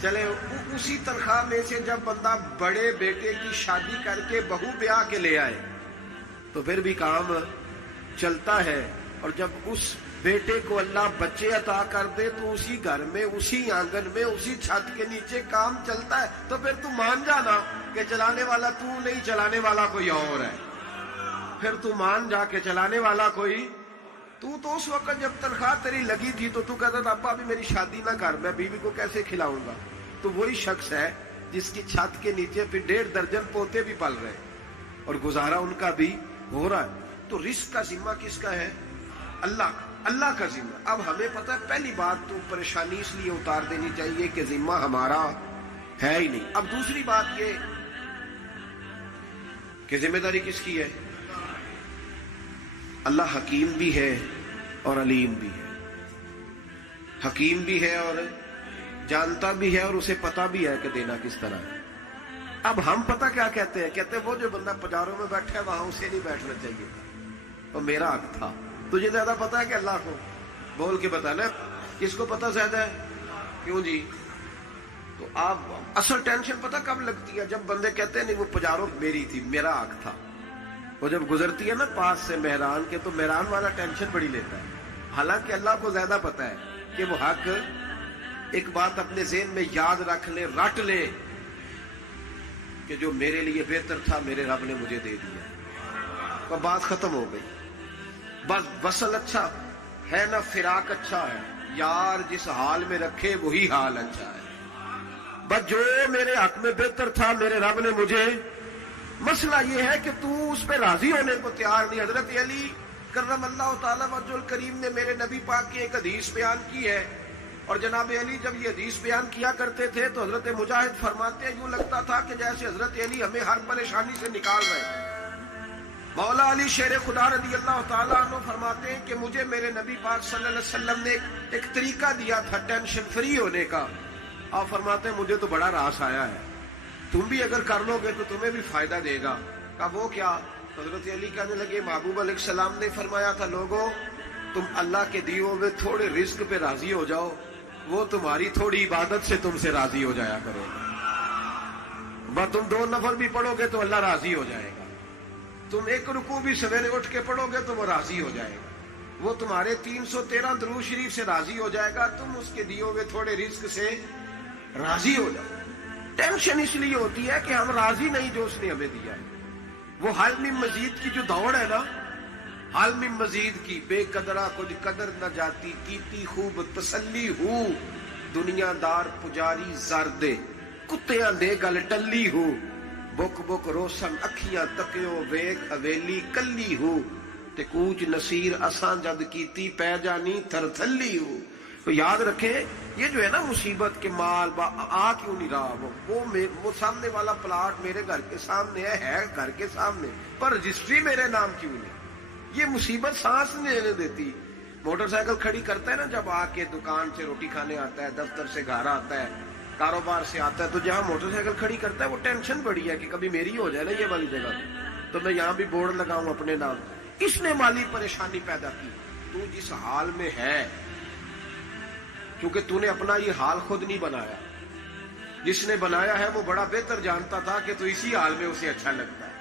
چلے اسی تنخواہ میں سے جب بندہ بڑے بیٹے کی شادی کر کے بہو بیاہ کے لے آئے تو پھر بھی کام چلتا ہے، اور جب اس بیٹے کو اللہ بچے عطا کر دے تو اسی گھر میں، اسی آنگن میں، اسی چھت کے نیچے کام چلتا ہے۔ تو پھر تو مان جانا کہ چلانے والا تو نہیں، چلانے والا کوئی اور ہے۔ پھر تو مان جا کہ چلانے والا کوئی، تو اس وقت جب تنخواہ تیری لگی تھی تو کہتا تھا ابا ابھی میری شادی نہ کر، میں بیوی کو کیسے کھلاؤں گا؟ تو وہی شخص ہے جس کی چھت کے نیچے پھر 1.5 درجن پوتے بھی پل رہے ہیں اور گزارا ان کا بھی ہو رہا ہے۔ تو رزق کا ذمہ کس کا ہے؟ اللہ کا ذمہ۔ اب ہمیں پتہ ہے پہلی بات تو پریشانی اس لیے اتار دینی چاہیے کہ ذمہ ہمارا ہے ہی نہیں۔ اب دوسری بات یہ کہ ذمہ داری کس کی ہے؟ اللہ حکیم بھی ہے اور علیم بھی ہے، حکیم بھی ہے اور جانتا بھی ہے اور اسے پتا بھی ہے کہ دینا کس طرح ہے۔ اب ہم پتہ کیا کہتے ہیں؟ کہتے ہیں وہ جو بندہ پجاروں میں بیٹھا ہے وہاں اسے نہیں بیٹھنا چاہیے تھا، تو میرا حق تھا۔ تجھے زیادہ پتا ہے کہ اللہ کو؟ بول کے بتانا کس کو پتا زیادہ ہے؟ کیوں جی؟ تو آپ اصل ٹینشن پتہ کب لگتی ہے؟ جب بندے کہتے ہیں نہیں وہ پجاروں میری تھی، میرا حق تھا۔ وہ جب گزرتی ہے نا پاس سے مہران کے تو مہران والا ٹینشن بڑی لیتا ہے، حالانکہ اللہ کو زیادہ پتا ہے کہ وہ حق۔ ایک بات اپنے ذہن میں یاد رکھ لے، رٹ لے کہ جو میرے لیے بہتر تھا میرے رب نے مجھے دے دیا، تو بات ختم ہو گئی۔ بس وصل اچھا ہے نہ فراق اچھا ہے، یار جس حال میں رکھے وہی حال اچھا ہے۔ بس جو میرے حق میں بہتر تھا میرے رب نے مجھے، مسئلہ یہ ہے کہ تو اس پہ راضی ہونے کو تیار نہیں۔ حضرت علی کرم اللہ تعالی وجہ الکریم نے میرے نبی پاک کی ایک حدیث بیان کی ہے، اور جناب علی جب یہ حدیث بیان کیا کرتے تھے تو حضرت مجاہد فرماتے ہیں یوں لگتا تھا کہ جیسے حضرت علی ہمیں ہر پریشانی سے نکال رہے ہیں۔ مولا علی شیر خدا رضی اللہ تعالیٰ عنہ فرماتے ہیں کہ مجھے میرے نبی پاک صلی اللہ علیہ وسلم نے ایک طریقہ دیا تھا ٹینشن فری ہونے کا۔ آپ فرماتے ہیں مجھے تو بڑا راس آیا ہے، تم بھی اگر کر لو گے تو تمہیں بھی فائدہ دے گا۔ کہا وہ کیا؟ حضرت علی کہنے لگے محبوب علیہ السلام نے فرمایا تھا لوگوں تم اللہ کے دیوں میں تھوڑے رزق پہ راضی ہو جاؤ، وہ تمہاری تھوڑی عبادت سے تم سے راضی ہو جایا کرو۔ بس تم 2 نفل بھی پڑھو گے تو اللہ راضی ہو جائے گا، تم 1 رکوع بھی سویرے اٹھ کے پڑھو گے تو وہ راضی ہو جائے گا، وہ تمہارے 313 درود شریف سے راضی ہو جائے گا، تم اس کے دیوں میں تھوڑے رزق سے راضی ہو جاؤ۔ ٹینشن اس لیے ہوتی ہے کہ ہم راضی نہیں جو اس نے ہمیں دیا ہے۔ وہ حل میں مزید کی جو دوڑ ہے نا، حل میں مزید کی، بے قدرہ کچھ قدر نہ جاتی، کیتی خوب تسلی ہو، دنیا دار پجاری زردے، کتیاں دے گل ٹلی ہو، بک بک روشن اکھیاں تکیو ویک حویلی کلی ہو، تے کوچ نصیر اساں جد کیتی پہ جانی تھر تھلی ہو۔ تو یاد رکھیں یہ جو ہے نا مصیبت کے مال آ کیوں نہیں رہا، وہ سامنے والا پلاٹ میرے گھر کے سامنے ہے گھر کے سامنے، پر رجسٹری میرے نام کیوں نہیں؟ یہ مصیبت سانس نہیں لینے دیتی۔ موٹر سائیکل کھڑی کرتا ہے نا جب آ کے دکان سے روٹی کھانے آتا ہے، دفتر سے گھر آتا ہے، کاروبار سے آتا ہے، تو جہاں موٹر سائیکل کھڑی کرتا ہے وہ ٹینشن بڑی ہے کہ کبھی میری ہو جائے نا یہ والی جگہ تو میں یہاں بھی بورڈ لگاؤں اپنے نام۔ اس نے مالی پریشانی پیدا کی۔ تو جس حال میں ہے، کیونکہ تو نے اپنا یہ حال خود نہیں بنایا، جس نے بنایا ہے وہ بڑا بہتر جانتا تھا کہ تو اسی حال میں اسے اچھا لگتا ہے۔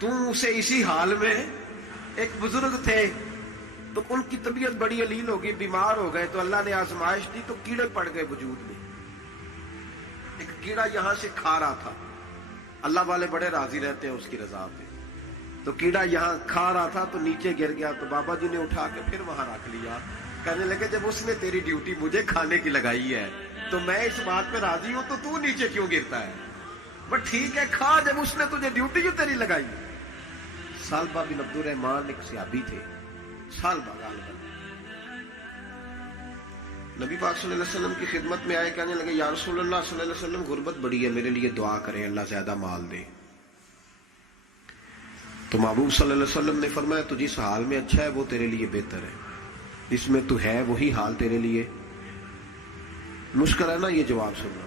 تو اسے اسی حال میں، ایک بزرگ تھے تو ان کی طبیعت بڑی علیل ہو گئی، بیمار ہو گئے، تو اللہ نے آزمائش دی تو کیڑے پڑ گئے وجود میں۔ ایک کیڑا یہاں سے کھا رہا تھا، اللہ والے بڑے راضی رہتے ہیں اس کی رضا پہ، تو کیڑا یہاں کھا رہا تھا تو نیچے گر گیا، تو بابا جی نے اٹھا کے پھر وہاں رکھ لیا۔ کہنے لگے جب اس نے تیری ڈیوٹی مجھے کھانے کی لگائی ہے تو میں اس بات پہ راضی ہوں، تو نیچے کیوں گرتا ہے؟ بٹ ٹھیک ہے کھا، جب اس نے تجھے ڈیوٹی جو تیری لگائی۔ سالبہ بن عبد الرحمان ایک صحابی تھے، سالبہ غالباً نبی پاک صلی اللہ علیہ وسلم کی خدمت میں آئے، کہنے لگے یا رسول اللہ صلی اللہ علیہ وسلم غربت بڑی ہے، میرے لیے دعا کریں اللہ زیادہ مال دے۔ تو محبوب صلی اللہ علیہ وسلم نے فرمایا تو جس حال میں اچھا ہے وہ تیرے لیے بہتر ہے، جس میں تو ہے وہی حال تیرے لیے مشکل ہے نا یہ جواب سننا۔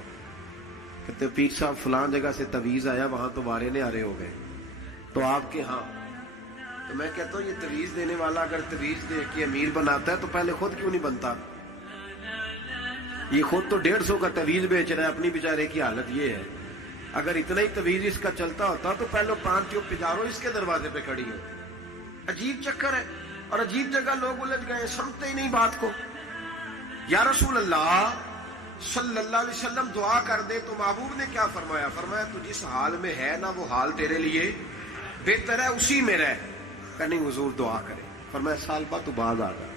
کہتے پیر صاحب فلاں جگہ سے تویز آیا، وہاں تو وارے نے آرے ہو گئے، تو آپ کے ہاں؟ تو میں کہتا ہوں یہ تویز دینے والا اگر تویز دے کے امیر بناتا ہے تو پہلے خود کیوں نہیں بنتا؟ یہ خود تو 150 کا تویز بیچ رہا ہے، اپنی بیچارے کی حالت یہ ہے. اگر اتنا ہی تویز اس کا چلتا ہوتا تو پہلے 5 ٹیوب پجارو اس کے دروازے پہ کھڑی ہو. عجیب چکر ہے اور عجیب جگہ لوگ الجھ گئے، سمجھتے ہی نہیں بات کو. یا رسول اللہ صلی اللہ علیہ وسلم دعا کر دے تو محبوب نے کیا فرمایا؟ فرمایا تو جس حال میں ہے نا وہ حال تیرے لیے بہتر ہے، اسی میں رہ. کہ نہیں حضور دعا کرے. فرمایا سال بعد تو باز آ جا.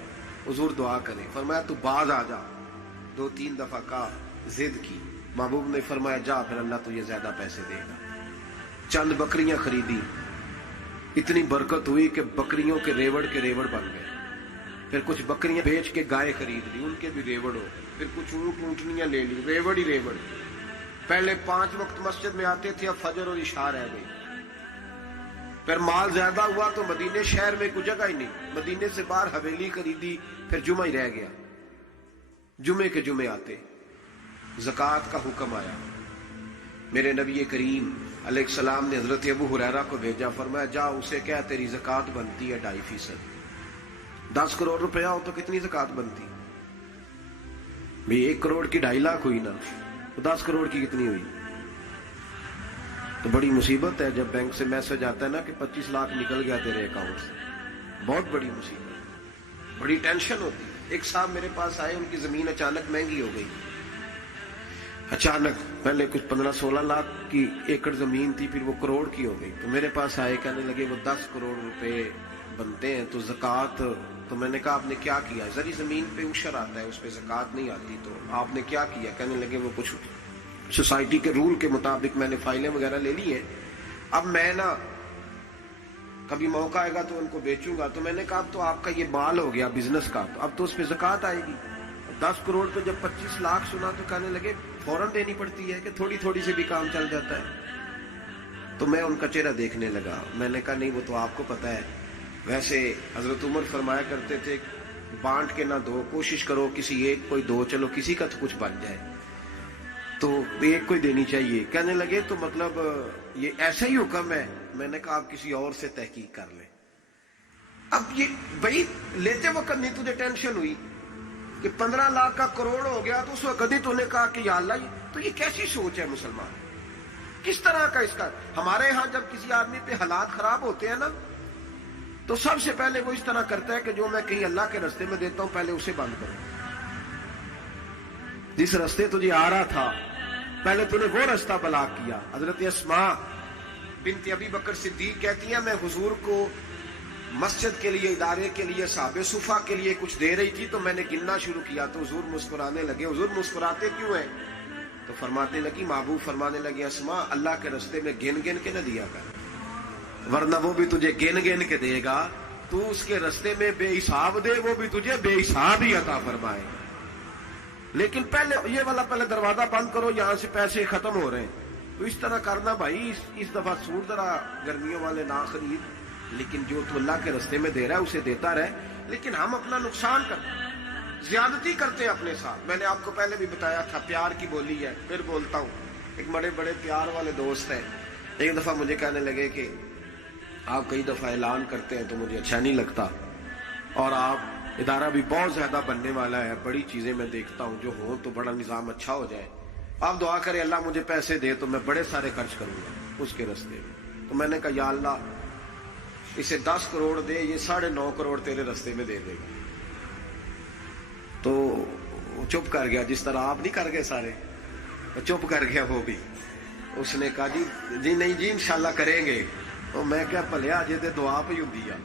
حضور دعا کرے. فرمایا تو باز آ جا. 2-3 دفعہ کا ضد کی. محبوب نے فرمایا جا پھر اللہ تجھے زیادہ پیسے دے گا. چند بکریاں خریدی، اتنی برکت ہوئی کہ بکریوں کے ریوڑ بن گئے. پھر کچھ بکریاں بیچ کے گائے خرید لی، ان کے بھی ریوڑ ہو گئے. پھر کچھ اونٹ اونٹنیاں لے لی، ریوڑ ہی ریوڑ. پہلے 5 وقت مسجد میں آتے تھے، اب فجر اور عشاء رہ گئی. پھر مال زیادہ ہوا تو مدینے شہر میں کوئی جگہ ہی نہیں، مدینے سے باہر حویلی خریدی، پھر جمعہ ہی رہ گیا. جمعے کے جمعے آتے زکوٰۃ کا حکم آیا. میرے نبی کریم علیہ السلام نے حضرت ابو ہریرہ کو بھیجا. فرمایا جا اسے کہہ تیری زکوٰۃ بنتی ہے 2.5%. 10 کروڑ روپیہ ہو تو کتنی زکوٰۃ بنتی؟ بھئی 1 کروڑ کی 2.5 لاکھ ہوئی نا، تو 10 کروڑ کی کتنی ہوئی؟ تو بڑی مصیبت ہے جب بینک سے میسج آتا ہے نا کہ 25 لاکھ نکل گیا تیرے اکاؤنٹ سے. بہت بڑی مصیبت، بڑی ٹینشن ہوتی. ایک صاحب میرے پاس آئے، ان کی زمین اچانک مہنگی ہو گئی. اچانک پہلے کچھ 15-16 لاکھ کی ایکڑ زمین تھی، پھر وہ کروڑ کی ہو گئی. تو میرے پاس آئے، کہنے لگے وہ 10 کروڑ روپے بنتے ہیں تو زکوٰۃ. تو میں نے کہا آپ نے کیا کیا؟ زری زمین پہ عشر آتا ہے، اس پہ زکوٰۃ نہیں آتی، تو آپ نے کیا کیا؟ کہنے لگے وہ کچھ سوسائٹی کے رول کے مطابق میں نے فائلیں وغیرہ لے لی ہیں، اب میں نا کبھی موقع آئے گا تو ان کو بیچوں گا. تو میں نے کہا اب تو آپ کا یہ مال ہو گیا بزنس کا، تو اب تو اس پہ زکوٰۃ آئے گی. 10 کروڑ پہ جب 25 لاکھ سنا تو کہنے لگے فوراً دینی پڑتی ہے کہ تھوڑی تھوڑی سے بھی کام چل جاتا ہے. تو میں ان کا چہرہ دیکھنے لگا. میں نے کہا نہیں وہ تو آپ کو پتا ہے. ویسے حضرت عمر فرمایا کرتے تھے بانٹ کے نہ دو، کوشش کرو کسی ایک کو ہی دو، چلو کسی کا تو کچھ بن جائے. تو ایک کو ہی دینی چاہیے. کہنے لگے تو مطلب یہ ایسا ہی حکم ہے؟ میں نے کہا آپ کسی اور سے تحقیق کر لیں. اب یہ بھائی لیتے وقت نہیں تجھے ٹینشن ہوئی کہ 15 لاکھ کا کروڑ ہو گیا تو اس وقت ہی تو نے کہا کہ یا اللہ. تو یہ کیسی سوچ ہے مسلمان؟ کس طرح کا اس کا؟ ہمارے ہاں جب کسی آدمی پہ حالات خراب ہوتے ہیں نا تو سب سے پہلے وہ اس طرح کرتا ہے کہ جو میں کہیں اللہ کے رستے میں دیتا ہوں پہلے اسے بند کروں. جس رستے تجھے آ رہا تھا پہلے تو نے وہ رستہ بلاک کیا. حضرت اسماء بنت ابی بکر صدیق کہتی ہیں میں حضور کو مسجد کے لیے، ادارے کے لیے، صحابہ صفا کے لیے کچھ دے رہی تھی تو میں نے گننا شروع کیا تو حضور مسکرانے لگے. حضور مسکراتے کیوں ہیں؟ تو فرمانے لگی، محبوب فرمانے لگے اسماء اللہ کے رستے میں گن گن کے نہ دیا کر، ورنہ وہ بھی تجھے گن گن کے دے گا. تو اس کے رستے میں بے حساب دے، وہ بھی تجھے بے حساب ہی عطا فرمائے. لیکن پہلے یہ والا پہلے دروازہ بند کرو، یہاں سے پیسے ختم ہو رہے ہیں. تو اس طرح کرنا بھائی. اس دفعہ سوٹ ذرا گرمیوں والے نہ خرید، لیکن جو تو اللہ کے رستے میں دے رہا ہے اسے دیتا رہے. لیکن ہم اپنا نقصان کرتے ہیں، زیادتی کرتے ہیں اپنے ساتھ. میں نے آپ کو پہلے بھی بتایا تھا پیار کی بولی ہے، پھر بولتا ہوں. ایک بڑے بڑے پیار والے دوست ہیں، ایک دفعہ مجھے کہنے لگے کہ آپ کئی دفعہ اعلان کرتے ہیں تو مجھے اچھا نہیں لگتا، اور آپ ادارہ بھی بہت زیادہ بننے والا ہے، بڑی چیزیں میں دیکھتا ہوں جو ہوں تو بڑا نظام اچھا ہو جائے. آپ دعا کریں اللہ مجھے پیسے دے تو میں بڑے سارے خرچ کروں گا اس کے رستے میں. تو میں نے کہا یا اللہ اسے 10 کروڑ دے، یہ 9.5 کروڑ تیرے رستے میں دے دے گا. تو چپ کر گیا، جس طرح آپ نہیں کر گئے سارے، چپ کر گیا وہ بھی. اس نے کہا جی نہیں جی انشاءاللہ کریں گے. تو میں کیا پلیا جی تے دعا پہ ہوں دیا،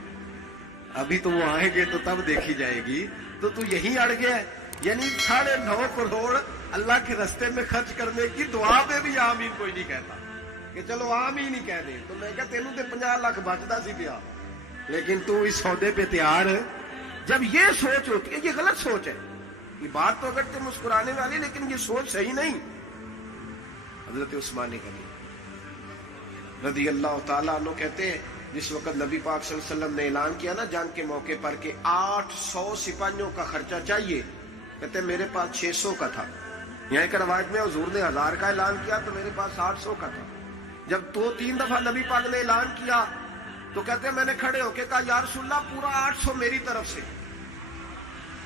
ابھی تو وہ آئیں گے تو تب دیکھی جائے گی. تو یہی اڑ گیا ہے. یعنی 9.5 کروڑ اللہ کے رستے میں خرچ کرنے کی دعا پہ بھی آمین کوئی نہیں کہتا کہ چلو آمین ہی کہہ دے. تو میں کہا تینوں تے 50 لاکھ بچتا سی پیا، لیکن تو اس سودے پہ تیار. جب یہ سوچ ہوتی ہے، یہ غلط سوچ ہے. یہ بات تو اگر تے مسکرانے والی، لیکن یہ سوچ صحیح نہیں. حضرت عثمان غنی رضی اللہ تعالیٰ عنہ کہتے ہیں جس وقت نبی پاک صلی اللہ علیہ وسلم نے اعلان کیا نا جنگ کے موقع پر کہ 800 سپاہیوں کا خرچہ چاہیے، کہتے ہیں میرے پاس 600 کا تھا. یہاں ایک روایت میں حضور نے 1000 کا اعلان کیا تو میرے پاس 800 کا تھا. جب 2-3 دفعہ نبی پاک نے اعلان کیا تو کہتے ہیں میں نے کھڑے ہو کے کہا یا رسول اللہ پورا 800 میری طرف سے.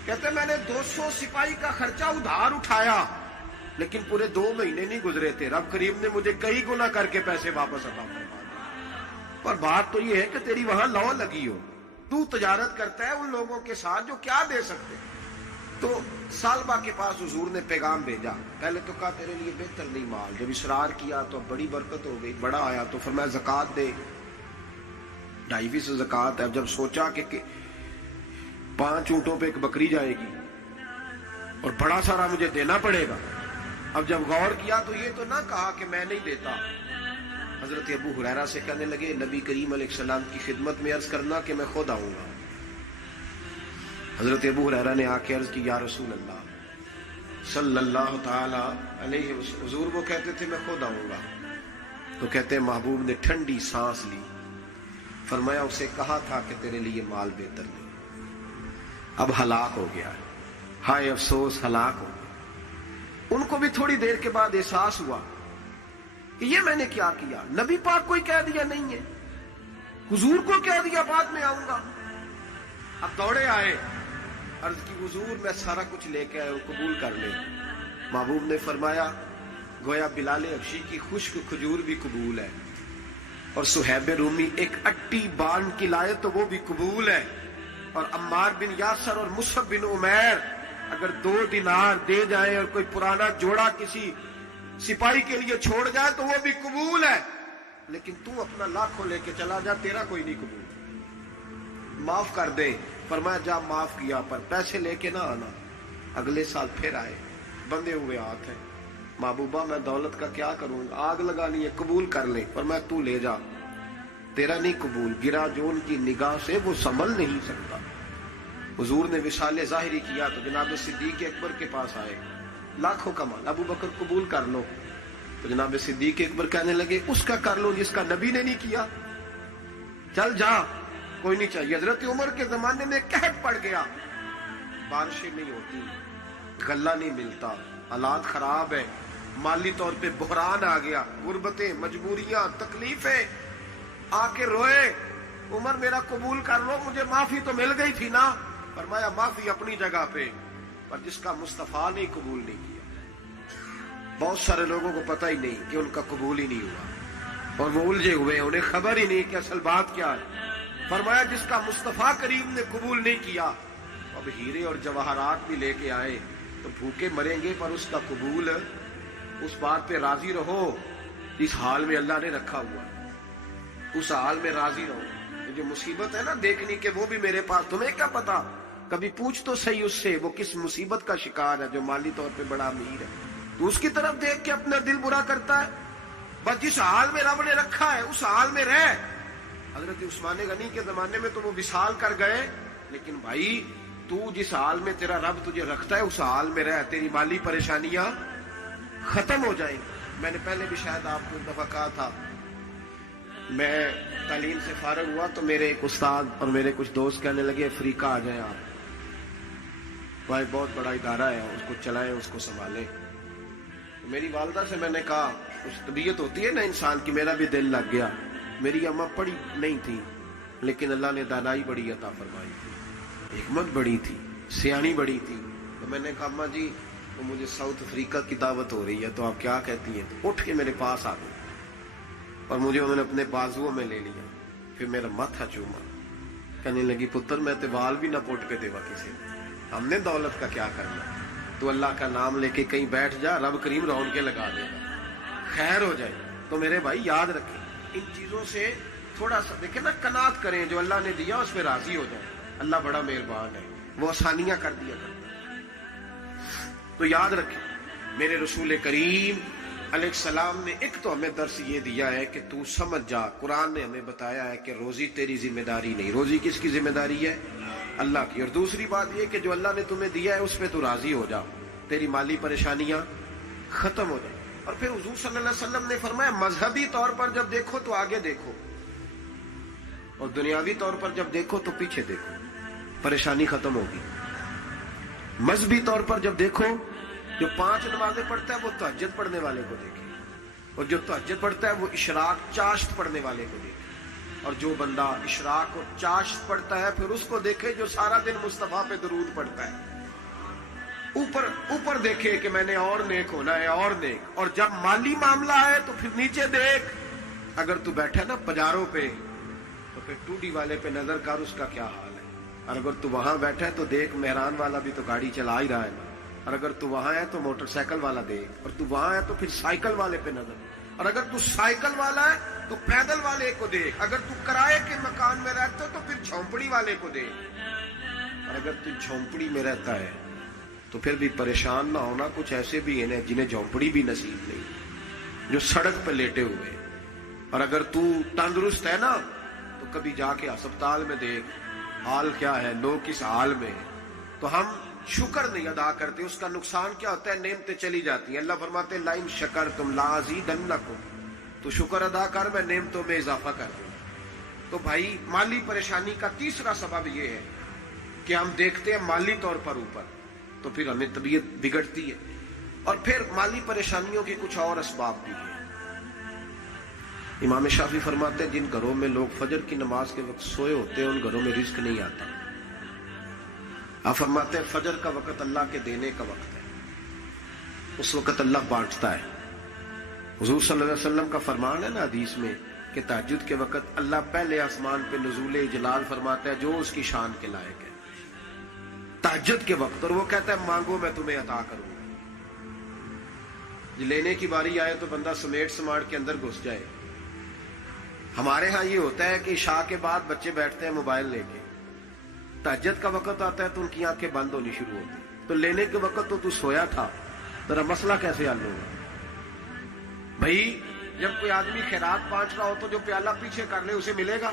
کہتے میں نے 200 سپاہی کا خرچہ ادھار اٹھایا لیکن پورے 2 مہینے نہیں گزرے تھے، رب کریم نے مجھے کئی گنا کر کے پیسے واپس عطا فرما دیے۔ پر بات تو یہ ہے کہ تیری وہاں لو لگی ہو، تو تجارت کرتا ہے ان لوگوں کے ساتھ جو کیا دے سکتے۔ تو سالبہ کے پاس حضور نے پیغام بھیجا، پہلے تو کہا تیرے لیے بہتر نہیں مال، جب اصرار کیا تو بڑی برکت ہو گئی، بڑا آیا تو فرمایا زکوٰۃ دے، 2.5% زکوٰۃ ہے۔ جب سوچا کہ 5 اونٹوں پہ ایک بکری جائے گی اور بڑا سارا مجھے دینا پڑے گا، اب جب غور کیا تو یہ تو نہ کہا کہ میں نہیں دیتا۔ حضرت ابو ہریرہ سے کہنے لگے نبی کریم علیہ السلام کی خدمت میں عرض کرنا کہ میں خود آؤں گا۔ حضرت ابو ہریرہ نے آ کے عرض کی یا رسول اللہ صلی اللہ تعالی علیہ وسلم، حضور وہ کہتے تھے میں خود آؤں گا، تو کہتے محبوب نے ٹھنڈی سانس لی، فرمایا اسے کہا تھا کہ تیرے لیے مال بہتر نہیں، اب ہلاک ہو گیا ہے، ہائے افسوس ہلاک ہو گیا۔ ان کو بھی تھوڑی دیر کے بعد احساس ہوا کہ یہ میں نے کیا کیا، نبی پاک کو ہی کہہ دیا نہیں ہے، حضور کو کہہ دیا بعد میں آؤں گا۔ اب دوڑے آئے، عرض کی حضور میں سارا کچھ لے کے آئے ہوں، قبول کر لیں۔ محبوب نے فرمایا گویا بلال حبشی کی خشک کھجور بھی قبول ہے، اور صہیب رومی ایک اٹی بان کی لائے تو وہ بھی قبول ہے، اور عمار بن یاسر اور مصعب بن عمیر اگر 2 دینار دے جائیں اور کوئی پرانا جوڑا کسی سپاہی کے لیے چھوڑ جائے تو وہ بھی قبول ہے، لیکن تو اپنا لاکھوں لے کے چلا جا، تیرا کوئی نہیں قبول، معاف کر دے۔ فرمایا جا معاف کیا، پر پیسے لے کے نہ آنا۔ اگلے سال پھر آئے، بندے ہوئے ہاتھ ہیں، محبوبہ میں دولت کا کیا کروں گا، آگ لگانی ہے، قبول کر لیں۔ فرمایا تو لے جا، تیرا نہیں قبول، گرا جو ان کی نگاہ سے وہ سنبھل نہیں سکتا۔ حضور نے وصال ظاہری کیا تو جناب صدیق اکبر کے پاس آئے، لاکھوں کا مال، ابو بکر قبول کر لو، تو جناب صدیق اکبر کہنے لگے اس کا کر لو جس کا نبی نے نہیں کیا، چل جا، کوئی نہیں چاہیے۔ حضرت عمر کے زمانے میں قحط پڑ گیا، بارشیں نہیں ہوتی، غلہ نہیں ملتا، حالات خراب ہے، مالی طور پہ بحران آ گیا، غربتیں، مجبوریاں، تکلیفیں، آ کے روئے، عمر میرا قبول کر لو، مجھے معافی تو مل گئی تھی نا۔ فرمایا معافی اپنی جگہ پہ، پر جس کا مصطفیٰ نے قبول نہیں کیا۔ بہت سارے لوگوں کو پتہ ہی نہیں کہ ان کا قبول ہی نہیں ہوا، اور وہ الجھے ہوئے، انہیں خبر ہی نہیں کہ اصل بات کیا ہے۔ فرمایا جس کا مصطفیٰ کریم نے قبول نہیں کیا، اب ہیرے اور جواہرات بھی لے کے آئے تو بھوکے مریں گے، پر اس کا قبول، اس بات پہ راضی رہو اس حال میں اللہ نے رکھا ہوا، اس حال میں راضی رہو۔ جو مصیبت ہے نا دیکھنی کہ وہ بھی میرے پاس، تمہیں کیا پتا، کبھی پوچھ تو صحیح اس سے وہ کس مصیبت کا شکار ہے، جو مالی طور پہ بڑا امیر ہے، تو اس کی طرف دیکھ کے اپنا دل برا کرتا ہے۔ بس جس حال میں رب نے رکھا ہے اس حال میں رہ۔ حضرت عثمان غنی کے زمانے میں تو وہ وصال کر گئے، لیکن بھائی تو جس حال میں تیرا رب تجھے رکھتا ہے اس حال میں رہ، تیری مالی پریشانیاں ختم ہو جائیں گی۔ میں نے پہلے بھی شاید آپ کو ایک دفعہ کہا تھا، میں تعلیم سے فارغ ہوا تو میرے ایک استاد اور میرے کچھ دوست کہنے لگے افریقہ آ جائیں آپ، بھائی بہت بڑا ادارہ ہے، اس کو چلائیں، اس کو سنبھالیں۔ میری والدہ سے میں نے کہا، کچھ طبیعت ہوتی ہے نا انسان کی، میرا بھی دل لگ گیا۔ میری اماں پڑھی نہیں تھی لیکن اللہ نے دانائی بڑی عطا فرمائی تھی، حکمت بڑی تھی، سیانی بڑی تھی۔ تو میں نے کہا اماں جی تو مجھے ساؤتھ افریقہ کی دعوت ہو رہی ہے، تو آپ کیا کہتی ہیں؟ تو اٹھ کے میرے پاس آ گئی اور مجھے انہوں نے اپنے بازوؤں میں لے لیا، پھر میرا ماتھا چوما، کہنے لگی پتر میں تے وال بھی نہ پوٹ کے دیوا کسی نے، ہم نے دولت کا کیا کرنا، تو اللہ کا نام لے کے کہیں بیٹھ جا، رب کریم رون کے لگا دے گا، خیر ہو جائے۔ تو میرے بھائی یاد رکھیں ان چیزوں سے تھوڑا سا دیکھیں نا، قناعت کریں، جو اللہ نے دیا اس پہ راضی ہو جائیں، اللہ بڑا مہربان ہے، وہ آسانیاں کر دیا کرتا ہے۔ تو یاد رکھیں میرے رسول کریم علیہ السلام نے ایک تو ہمیں درس یہ دیا ہے کہ تو سمجھ جا، قرآن نے ہمیں بتایا ہے کہ روزی تیری ذمہ داری نہیں، روزی کس کی ذمہ داری ہے؟ اللہ کی۔ اور دوسری بات یہ کہ جو اللہ نے تمہیں دیا ہے اس پہ تو راضی ہو جا، تیری مالی پریشانیاں ختم ہو جائیں۔ اور پھر حضور صلی اللہ علیہ وسلم نے فرمایا مذہبی طور پر جب دیکھو تو آگے دیکھو، اور دنیاوی طور پر جب دیکھو تو پیچھے دیکھو، پریشانی ختم ہوگی۔ مذہبی طور پر جب دیکھو، جو 5 نمازیں پڑھتا ہے وہ تہجد پڑھنے والے کو دیکھے، اور جو تہجد پڑھتا ہے وہ اشراق چاشت پڑھنے والے کو دیکھے۔ اور جو بندہ اشراق اور چاشت پڑھتا ہے پھر اس کو دیکھے جو سارا دن مصطفیٰ پہ درود پڑھتا ہے. اوپر دیکھے کہ میں نے اور نیک ہونا ہے اور نیک. اور جب مالی معاملہ ہے تو پھر نیچے دیکھ. اگر تو بیٹھا نا پجاروں پہ تو پھر ٹوڈی والے پہ نظر کر اس کا کیا حال ہے. اور اگر تو وہاں بیٹھا ہے تو دیکھ مہران والا بھی تو گاڑی چلا ہی رہا ہے. اور اگر تو وہاں ہے تو موٹر سائیکل والا دیکھ. اور تو وہاں ہے تو پھر سائیکل والے پہ نظر. اور اگر تو سائیکل والا ہے تو پیدل والے کو دیکھ. اگر تو کرائے کے مکان میں رہتا تو پھر جھونپڑی والے کو دیکھ. اور اگر تو جھونپڑی میں رہتا ہے تو پھر بھی پریشان نہ ہونا. کچھ ایسے بھی ہیں جنہیں جھونپڑی بھی نصیب نہیں, جو سڑک پہ لیٹے ہوئے. اور اگر تو تندرست ہے نا تو کبھی جا کے اسپتال میں دیکھ حال کیا ہے, لوگ کس حال میں. تو ہم شکر نہیں ادا کرتے. اس کا نقصان کیا ہوتا ہے, نعمتیں چلی جاتی ہیں. اللہ فرماتے ہیں لئن شکرتم لازیدنکم, تو شکر ادا کر میں نعمتوں میں اضافہ کر دوں. تو بھائی مالی پریشانی کا تیسرا سبب یہ ہے کہ ہم دیکھتے ہیں مالی طور پر اوپر, تو پھر ہمیں طبیعت بگڑتی ہے. اور پھر مالی پریشانیوں کے کچھ اور اسباب بھی ہیں. امام شافعی فرماتے ہیں جن گھروں میں لوگ فجر کی نماز کے وقت سوئے ہوتے ہیں ان گھروں میں رزق نہیں آتا. آپ فرماتے ہیں فجر کا وقت اللہ کے دینے کا وقت ہے, اس وقت اللہ بانٹتا ہے. حضور صلی اللہ علیہ وسلم کا فرمان ہے نا حدیث میں کہ تہجد کے وقت اللہ پہلے آسمان پہ نزول اجلال فرماتا ہے جو اس کی شان کے لائق ہے تہجد کے وقت. اور وہ کہتا ہے مانگو میں تمہیں عطا کروں گا. لینے کی باری آئے تو بندہ سماٹ کے اندر گھس جائے. ہمارے ہاں یہ ہوتا ہے کہ عشاء کے بعد بچے بیٹھتے ہیں موبائل لے کے, تہجد کا وقت آتا ہے تو ان کی آنکھیں بند ہونی شروع ہوتی. تو لینے کے وقت تو سویا تھا, ذرا مسئلہ کیسے حل ہوگا بھائی. جب کوئی آدمی خیرات بانٹ رہا ہو تو جو پیالہ پیچھے کر لے اسے ملے گا.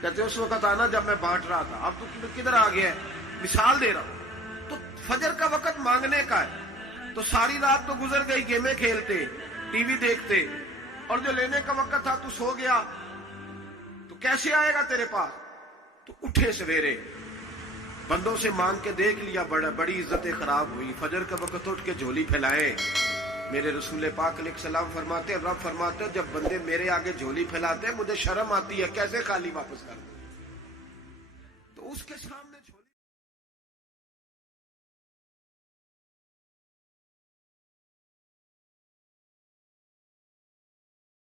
کہتے اس وقت آنا جب میں بانٹ رہا تھا, اب تو کدھر آ گیا ہے. مثال دے رہا ہوں. تو فجر کا وقت مانگنے کا ہے, تو ساری رات تو گزر گئی گیمیں کھیلتے ٹی وی دیکھتے, اور جو لینے کا وقت تھا تو سو گیا, تو کیسے آئے گا تیرے پاس. تو اٹھے سویرے بندوں سے مانگ کے دیکھ لیا, بڑی عزتیں خراب ہوئی. فجر کا وقت اٹھ کے جھولی پھیلائے. میرے رسول پاک علیہ السلام فرماتے ہیں, رب فرماتے ہیں جب بندے میرے آگے جھولی پھیلاتے ہیں مجھے شرم آتی ہے, کیسے خالی واپس کر دوں. تو اس کے سامنے جھولی